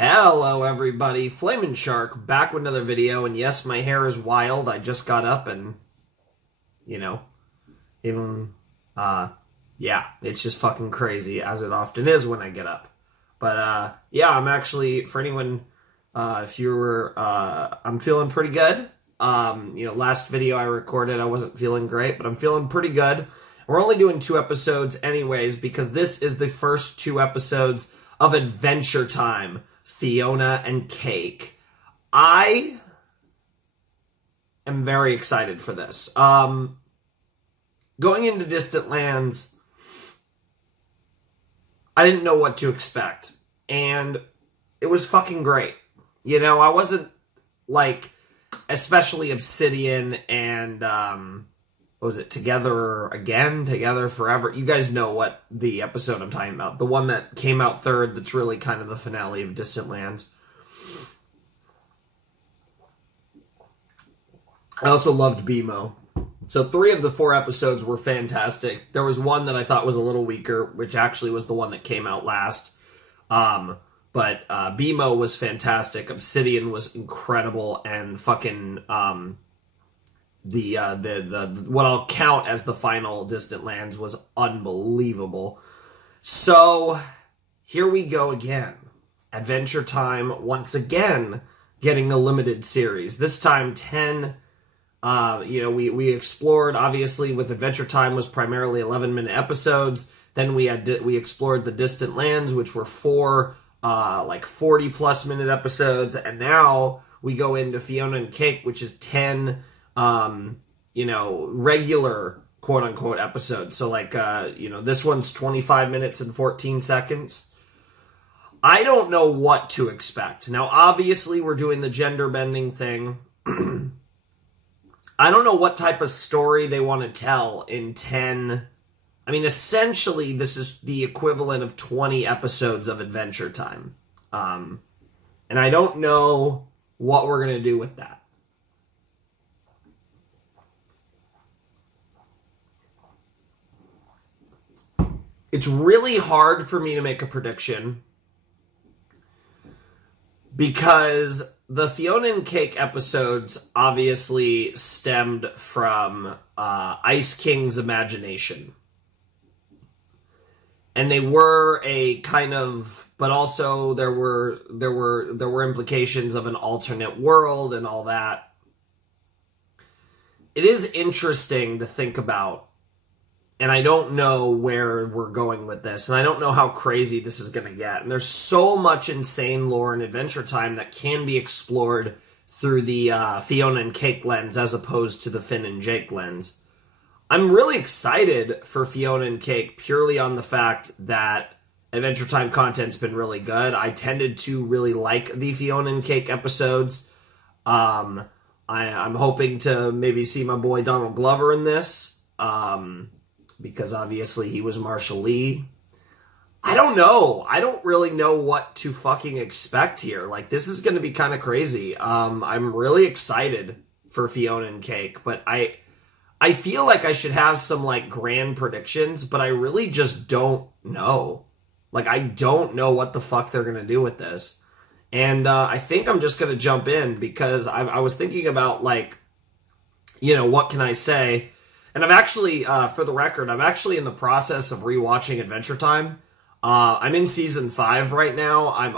Hello everybody, Flamin' Shark back with another video, and yes, my hair is wild. I just got up and, yeah, it's just fucking crazy, as it often is when I get up. But, yeah, I'm actually, for anyone, if you were, I'm feeling pretty good. Last video I recorded, I wasn't feeling great, but I'm feeling pretty good. We're only doing 2 episodes anyways, because this is the first 2 episodes of Adventure Time. Fiona and Cake. I am very excited for this. Going into Distant Lands, I didn't know what to expect. And it was fucking great. You know, I wasn't, like, especially Obsidian and, what was it, Together Again? Together Forever? You guys know what the episode I'm talking about. The one that came out third that's really kind of the finale of Distant Lands. I also loved BMO. So 3 of the 4 episodes were fantastic. There was one that I thought was a little weaker, which actually was the one that came out last. But BMO was fantastic. Obsidian was incredible, and fucking what I'll count as the final Distant Lands was unbelievable. So here we go again. Adventure Time once again getting the limited series. This time 10. We explored, obviously, with Adventure Time was primarily 11-minute episodes. Then we explored the Distant Lands, which were 4 like 40+ minute episodes, and now we go into Fiona and Cake, which is 10 regular quote-unquote episodes. So, like, this one's 25 minutes and 14 seconds. I don't know what to expect. Now, obviously, we're doing the gender-bending thing. I don't know what type of story they want to tell in 10... I mean, essentially, this is the equivalent of 20 episodes of Adventure Time. And I don't know what we're going to do with that. It's really hard for me to make a prediction because the Fiona and Cake episodes obviously stemmed from Ice King's imagination. And they were a kind of, but also there were implications of an alternate world and all that. It is interesting to think about. And I don't know where we're going with this. And I don't know how crazy this is going to get. And there's so much insane lore in Adventure Time that can be explored through the Fiona and Cake lens as opposed to the Finn and Jake lens. I'm really excited for Fiona and Cake purely on the fact that Adventure Time content's been really good. I tended to really like the Fiona and Cake episodes. I'm hoping to maybe see my boy Donald Glover in this. Because obviously he was Marshall Lee. I don't know. I don't really know what to fucking expect here. Like, this is going to be kind of crazy. I'm really excited for Fiona and Cake, but I feel like I should have some, like, grand predictions, but I really just don't know. Like, I don't know what the fuck they're going to do with this. And I think I'm just going to jump in because I was thinking about, like, what can I say? And I'm actually, for the record, I'm actually in the process of rewatching Adventure Time. I'm in season 5 right now. I'm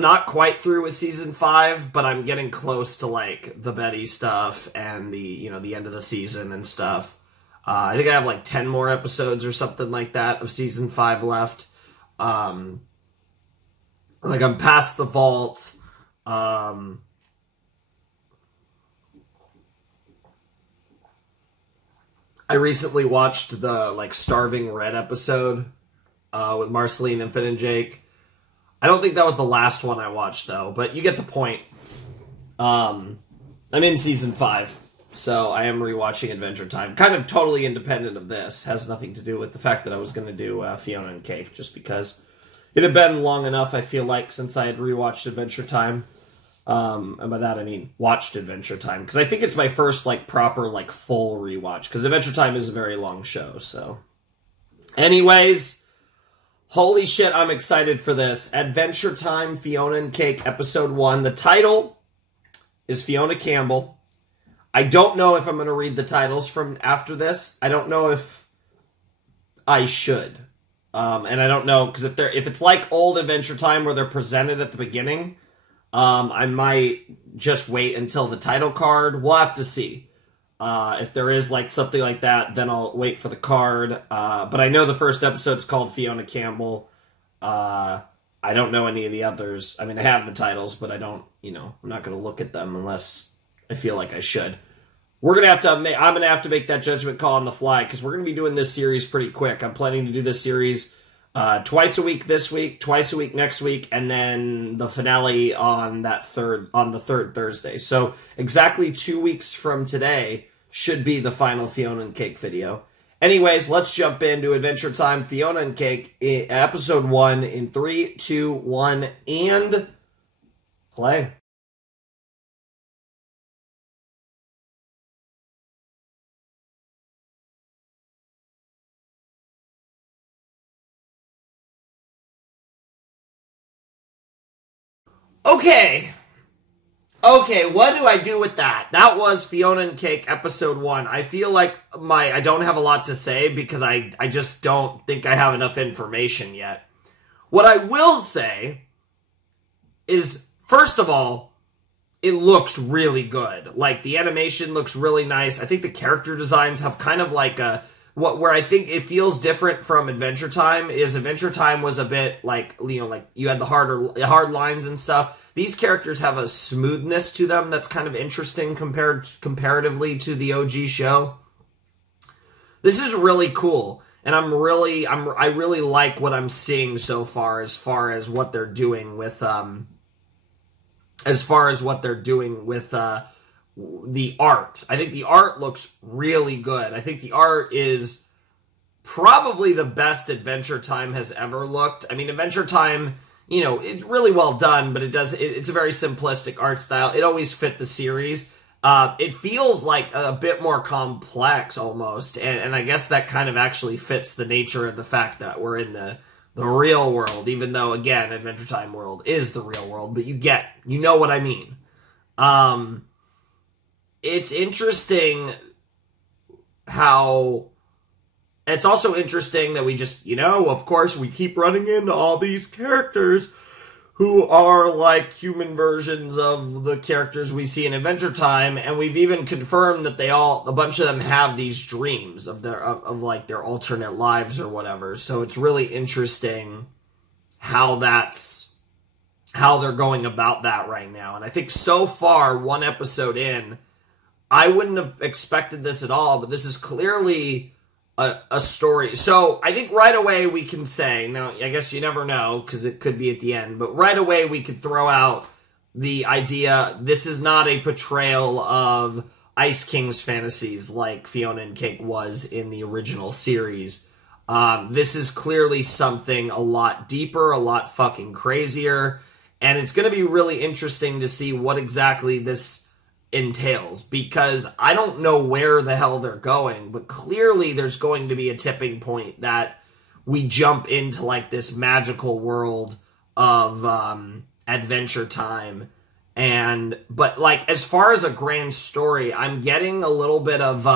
not quite through with season 5, but I'm getting close to, like, the Betty stuff and the, the end of the season and stuff. I think I have, like, 10 more episodes or something like that of season 5 left. Like, I'm past the vault. I recently watched the, like, Starving Red episode with Marceline and Finn and Jake. I don't think that was the last one I watched, though, but you get the point. I'm in season 5, so I am rewatching Adventure Time. Kind of totally independent of this. Has nothing to do with the fact that I was going to do Fiona and Cake, just because it had been long enough, I feel like, since I had rewatched Adventure Time. And by that I mean watched Adventure Time, because I think it's my first, like, proper, like, full rewatch, because Adventure Time is a very long show, so... Anyways, holy shit, I'm excited for this. Adventure Time, Fiona and Cake, Episode 1. The title is Fiona Campbell. I don't know if I'm going to read the titles from after this. I don't know if I should. And I don't know, because if it's like old Adventure Time where they're presented at the beginning, I might just wait until the title card. We'll have to see. If there is like something like that, then I'll wait for the card. But I know the first episode's called Fiona Campbell. I don't know any of the others. I mean, I have the titles, but I don't, I'm not going to look at them unless I feel like I should. I'm going to have to make that judgment call on the fly, because we're going to be doing this series pretty quick. I'm planning to do this series twice a week this week, twice a week next week, and then the finale on the third Thursday. So exactly 2 weeks from today should be the final Fiona and Cake video. Anyways, let's jump into Adventure Time, Fiona and Cake, Episode 1 in 3, 2, 1, and play. Okay, what do I do with that? That was Fiona and Cake Episode 1. I feel like I don't have a lot to say because I just don't think I have enough information yet. What I will say is, first of all, it looks really good. Like, the animation looks really nice. I think the character designs have kind of like where I think it feels different from Adventure Time is Adventure Time was a bit like, like you had the hard lines and stuff. These characters have a smoothness to them that's kind of interesting comparatively to the OG show. This is really cool, and I really like what I'm seeing so far as what they're doing with the art. I think the art looks really good. I think the art is probably the best Adventure Time has ever looked. I mean, Adventure Time, it's really well done, but it's a very simplistic art style. It always fit the series. It feels like a bit more complex almost, and I guess that kind of actually fits the nature of the fact that we're in the real world, even though, again, Adventure Time world is the real world, but you know what I mean. It's interesting how... It's also interesting that we just, of course, we keep running into all these characters who are like human versions of the characters we see in Adventure Time, and we've even confirmed that a bunch of them have these dreams of their alternate lives or whatever. So it's really interesting how they're going about that right now. And I think so far, one episode in, I wouldn't have expected this at all, but this is clearly a story. So I think right away we can say, now I guess you never know because it could be at the end, but right away we could throw out the idea this is not a portrayal of Ice King's fantasies like Fiona and Cake was in the original series. This is clearly something a lot deeper, a lot fucking crazier, and it's going to be really interesting to see what exactly this entails, because I don't know where the hell they're going, but clearly there's going to be a tipping point that we jump into like this magical world of Adventure Time. But like as far as a grand story, I'm getting a little bit of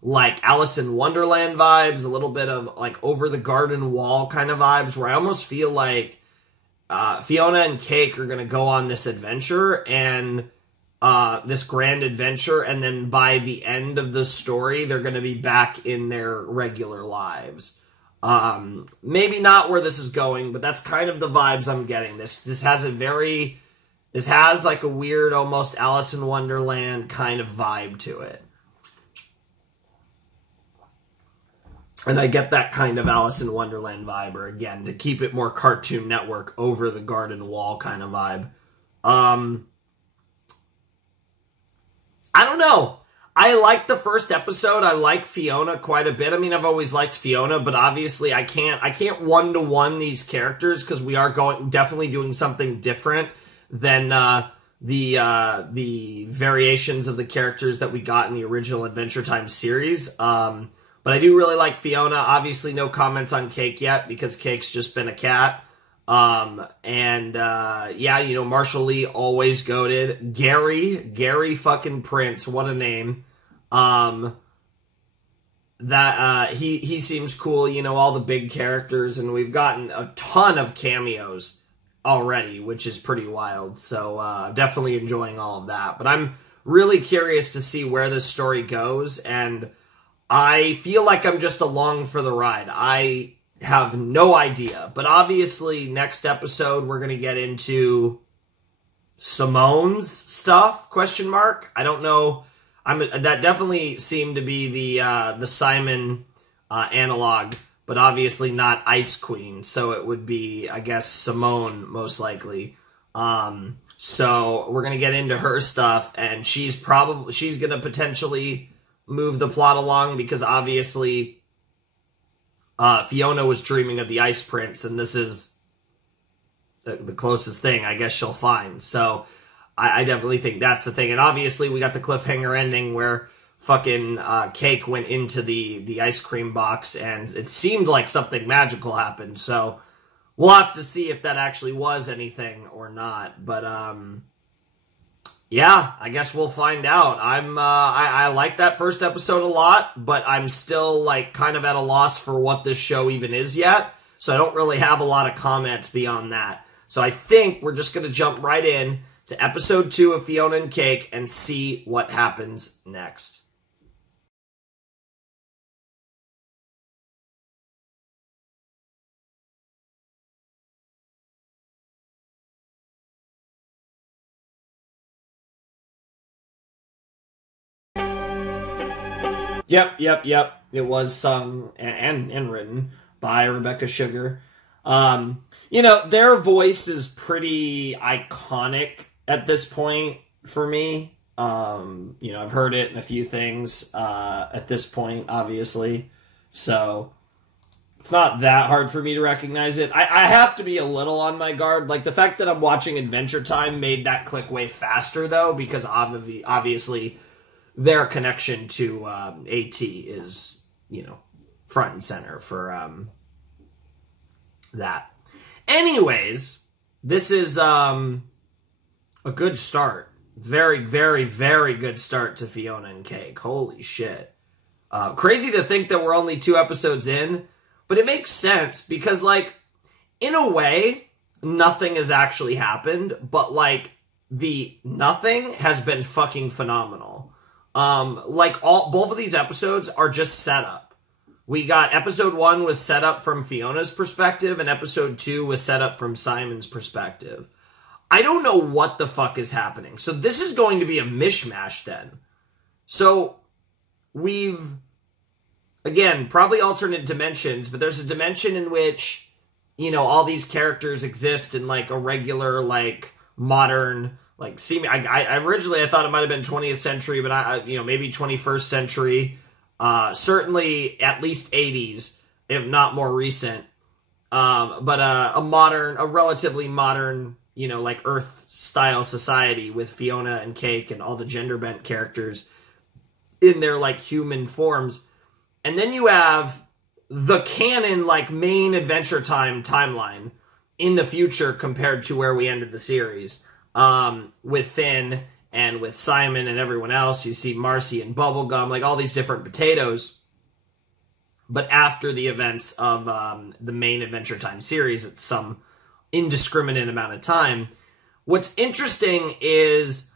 like Alice in Wonderland vibes, a little bit of like Over the Garden Wall kind of vibes, where I almost feel like Fiona and Cake are going to go on this adventure and this grand adventure, and then by the end of the story, they're going to be back in their regular lives. Maybe not where this is going, but that's kind of the vibes I'm getting. This has like a weird, almost Alice in Wonderland kind of vibe to it. And I get that kind of Alice in Wonderland vibe, or again, to keep it more Cartoon Network, Over the Garden Wall kind of vibe. I don't know. I like the first episode. I like Fiona quite a bit. I mean, I've always liked Fiona, but obviously I can't one-to-one these characters because we are definitely doing something different than the variations of the characters that we got in the original Adventure Time series. But I do really like Fiona. Obviously, no comments on Cake yet because Cake's just been a cat. Yeah, you know, Marshall Lee always goated. Gary fucking Prince, what a name. He seems cool, you know, all the big characters, and we've gotten a ton of cameos already, which is pretty wild. So, definitely enjoying all of that. But I'm really curious to see where this story goes, and I feel like I'm just along for the ride. I have no idea. But obviously, next episode, we're going to get into Simone's stuff, question mark. I don't know. That definitely seemed to be the Simon analog, but obviously not Ice Queen. So it would be, I guess, Simone, most likely. So we're going to get into her stuff, and she's going to potentially move the plot along because obviously Fiona was dreaming of the Ice Prince, and this is the closest thing I guess she'll find. So I definitely think that's the thing. And obviously we got the cliffhanger ending where fucking Cake went into the ice cream box, and it seemed like something magical happened. So we'll have to see if that actually was anything or not. But yeah, I guess we'll find out. I like that first episode a lot, but I'm still like kind of at a loss for what this show even is yet. So I don't really have a lot of comments beyond that. So I think we're just going to jump right in to episode 2 of Fiona and Cake and see what happens next. Yep. It was sung and written by Rebecca Sugar. You know, their voice is pretty iconic at this point for me. You know, I've heard it in a few things at this point, obviously. So it's not that hard for me to recognize it. I have to be a little on my guard. Like, the fact that I'm watching Adventure Time made that click way faster, though, because obviously their connection to AT is, you know, front and center for that. Anyways, this is a good start. Very, very, very good start to Fiona and Cake. Holy shit. Crazy to think that we're only 2 episodes in, but it makes sense because, like, in a way, nothing has actually happened, but, like, the nothing has been fucking phenomenal. Like, both of these episodes are just setup. We got episode 1 was set up from Fiona's perspective, and episode 2 was set up from Simon's perspective. I don't know what the fuck is happening. So this is going to be a mishmash then. So we've, again, probably alternate dimensions, but there's a dimension in which, you know, all these characters exist in, like, a regular, like, modern, like, I originally I thought it might have been 20th century, but you know, maybe 21st century. Certainly at least 80s, if not more recent. But a relatively modern, you know, like Earth-style society with Fiona and Cake and all the gender-bent characters in their, like, human forms. And then you have the canon, like, main Adventure Time timeline in the future compared to where we ended the series. With Finn and with Simon and everyone else. You see Marcy and Bubblegum, like all these different potatoes. But after the events of the main Adventure Time series at some indiscriminate amount of time. What's interesting is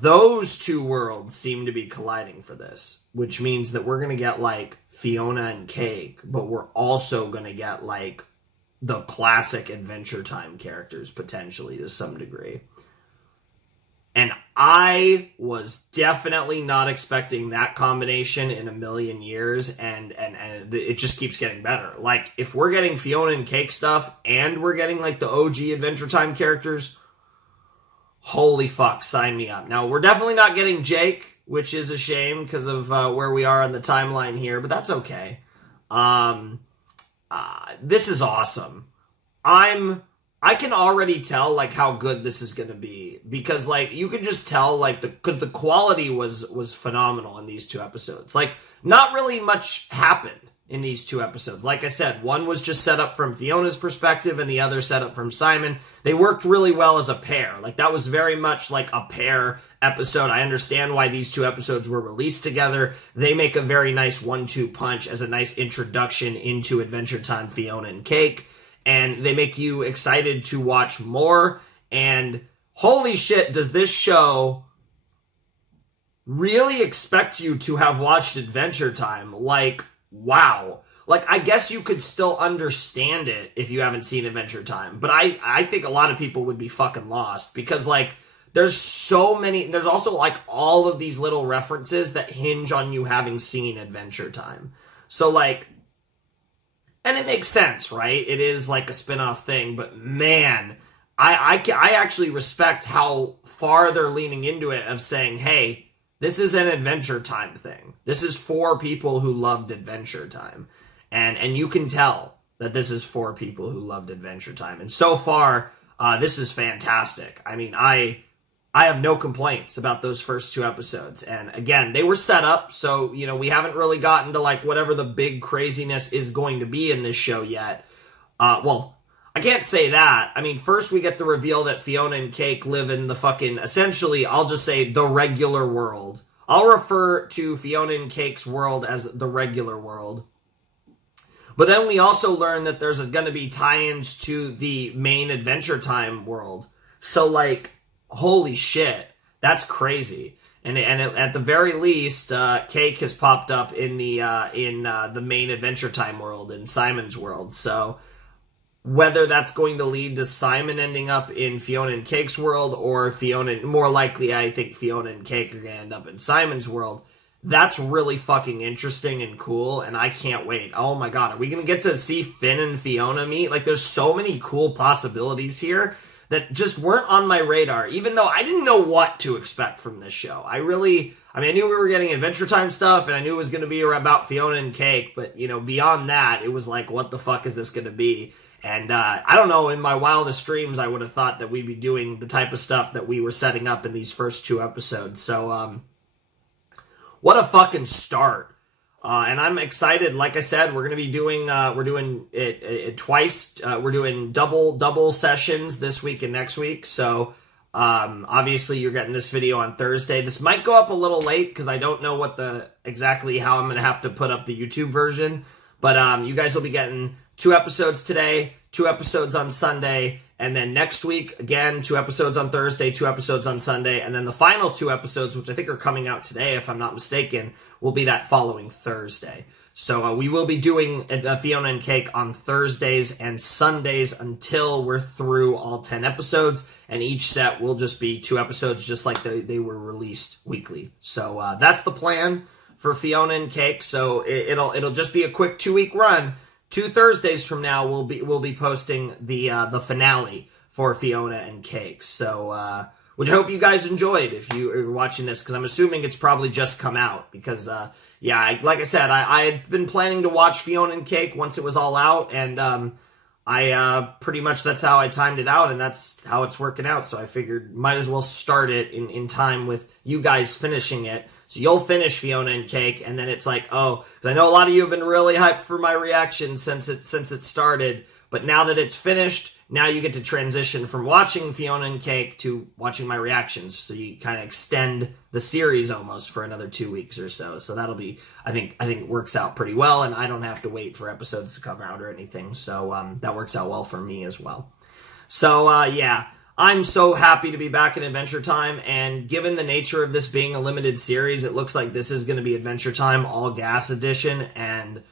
those 2 worlds seem to be colliding for this, which means that we're going to get, like, Fiona and Cake, but we're also going to get, like, the classic Adventure Time characters, potentially, to some degree. And I was definitely not expecting that combination in a million years, and it just keeps getting better. Like, if we're getting Fiona and Cake stuff, and we're getting, like, the OG Adventure Time characters, holy fuck, sign me up. Now, we're definitely not getting Jake, which is a shame because of where we are on the timeline here, but that's okay. This is awesome. I'm I can already tell, like, how good this is going to be. Because, like, you can just tell, like, because the quality was phenomenal in these 2 episodes. Like, not really much happened in these 2 episodes. Like I said, one was just set up from Fiona's perspective and the other set up from Simon. They worked really well as a pair. Like, that was very much like a pair episode. I understand why these 2 episodes were released together. They make a very nice 1-2 punch as a nice introduction into Adventure Time Fiona and Cake. And they make you excited to watch more. And holy shit, does this show really expect you to have watched Adventure Time? Like, wow. Like, I guess you could still understand it if you haven't seen Adventure Time. But I think a lot of people would be fucking lost. Because, like, there's so many... There's also, like, all of these little references that hinge on you having seen Adventure Time. So, like... And it makes sense, right? It is, like, a spin-off thing. But, man... I actually respect how far they're leaning into it of saying, hey... This is an Adventure Time thing. This is for people who loved Adventure Time. And you can tell that this is for people who loved Adventure Time. And so far, this is fantastic. I mean, I have no complaints about those first 2 episodes. And again, they were set up, so, you know, we haven't really gotten to, like, whatever the big craziness is going to be in this show yet. Well... I can't say that. I mean, first we get the reveal that Fiona and Cake live in the fucking, essentially, I'll just say, the regular world. I'll refer to Fiona and Cake's world as the regular world. But then we also learn that there's going to be tie-ins to the main Adventure Time world. So, like, holy shit. That's crazy. And at the very least, Cake has popped up in the main Adventure Time world, in Simon's world. So... Whether that's going to lead to Simon ending up in Fiona and Cake's world, or Fiona, more likely I think Fiona and Cake are going to end up in Simon's world, that's really fucking interesting and cool, and I can't wait. Oh my god, are we going to get to see Finn and Fiona meet? Like, there's so many cool possibilities here that just weren't on my radar, even though I didn't know what to expect from this show. I knew we were getting Adventure Time stuff, and I knew it was going to be about Fiona and Cake, but, you know, beyond that, it was like, what the fuck is this going to be? And I don't know, in my wildest dreams, I would have thought that we'd be doing the type of stuff that we were setting up in these first 2 episodes. So, what a fucking start. And I'm excited. Like I said, we're going to be doing, we're doing it twice. We're doing double sessions this week and next week. So, obviously you're getting this video on Thursday. This might go up a little late because I don't know what exactly how I'm going to have to put up the YouTube version. But, you guys will be getting 2 episodes today, 2 episodes on Sunday, and then next week, again, 2 episodes on Thursday, 2 episodes on Sunday, and then the final 2 episodes, which I think are coming out today, if I'm not mistaken, will be that following Thursday. So we will be doing Fiona and Cake on Thursdays and Sundays until we're through all 10 episodes, and each set will just be 2 episodes, just like they were released weekly. So that's the plan for Fiona and Cake. So it'll just be a quick 2-week run. 2 Thursdays from now, we'll be posting the finale for Fiona and Cake. So, which I hope you guys enjoyed if you are watching this, because I'm assuming it's probably just come out. Because, yeah, like I said, I had been planning to watch Fiona and Cake once it was all out, and I pretty much that's how I timed it out, and that's how it's working out. So I figured might as well start it in time with you guys finishing it. So you'll finish Fiona and Cake, and then it's like, oh, because I know a lot of you have been really hyped for my reaction since it started, but now that it's finished, now you get to transition from watching Fiona and Cake to watching my reactions. So you kind of extend the series almost for another 2 weeks or so. So that'll be, I think it works out pretty well, and I don't have to wait for episodes to come out or anything. So that works out well for me as well. So yeah. I'm so happy to be back in Adventure Time, and given the nature of this being a limited series, it looks like this is going to be Adventure Time All Gas Edition, and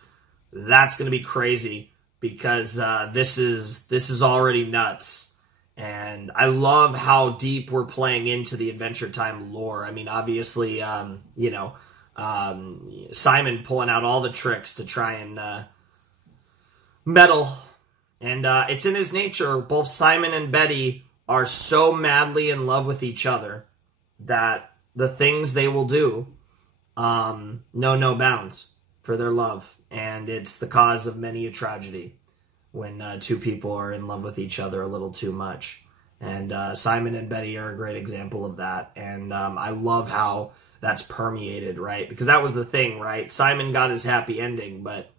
that's going to be crazy, because this is already nuts, and I love how deep we're playing into the Adventure Time lore. I mean, obviously, you know, Simon pulling out all the tricks to try and meddle, and it's in his nature. Both Simon and Betty are so madly in love with each other that the things they will do know no bounds for their love, and it's the cause of many a tragedy. when two people are in love with each other a little too much. And Simon and Betty are a great example of that. And I love how that's permeated, right? Because that was the thing, right? Simon got his happy ending, but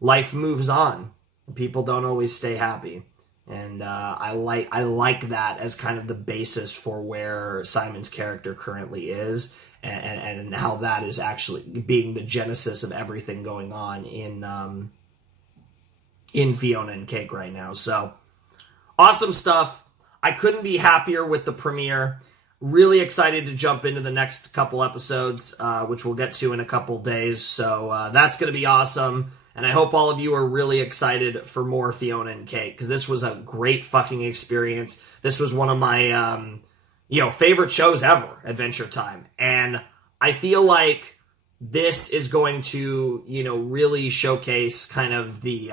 life moves on. People don't always stay happy. And I like that as kind of the basis for where Simon's character currently is, and how that is actually being the genesis of everything going on in Fiona and Cake right now. So, awesome stuff. I couldn't be happier with the premiere. Really excited to jump into the next couple episodes, which we'll get to in a couple days. So that's going to be awesome. And I hope all of you are really excited for more Fiona and Cake, because this was a great fucking experience. This was one of my, favorite shows ever, Adventure Time. And I feel like this is going to, really showcase kind of the,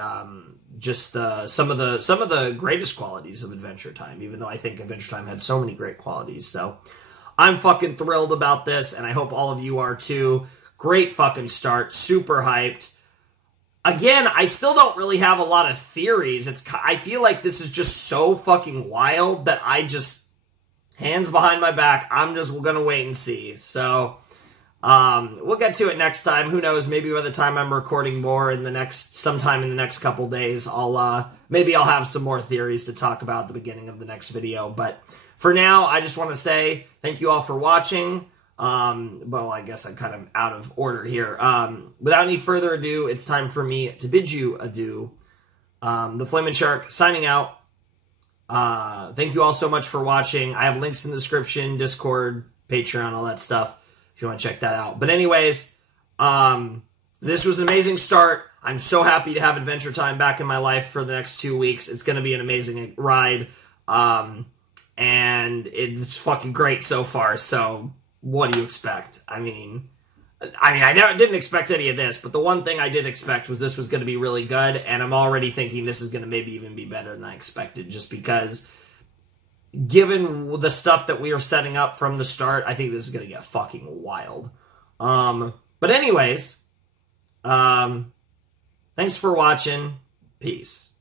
some of the greatest qualities of Adventure Time, even though I think Adventure Time had so many great qualities. So I'm fucking thrilled about this, and I hope all of you are too. Great fucking start. Super hyped. Again, I still don't really have a lot of theories. I feel like this is just so fucking wild that I just, hands behind my back, I'm just gonna wait and see. So, we'll get to it next time. Who knows? Maybe by the time I'm recording more sometime in the next couple days, maybe I'll have some more theories to talk about at the beginning of the next video. But for now, I just want to say thank you all for watching. Well, I guess I'm kind of out of order here. Without any further ado, it's time for me to bid you adieu. The Flamin' Shark signing out. Thank you all so much for watching. I have links in the description, Discord, Patreon, all that stuff, if you want to check that out. But anyways, this was an amazing start. I'm so happy to have Adventure Time back in my life for the next 2 weeks. It's going to be an amazing ride. And it's fucking great so far. So what do you expect? I mean, I didn't expect any of this, but the one thing I did expect was this was going to be really good, and I'm already thinking this is going to maybe even be better than I expected, just because, given the stuff that we are setting up from the start, I think this is going to get fucking wild. But anyways, thanks for watching. Peace.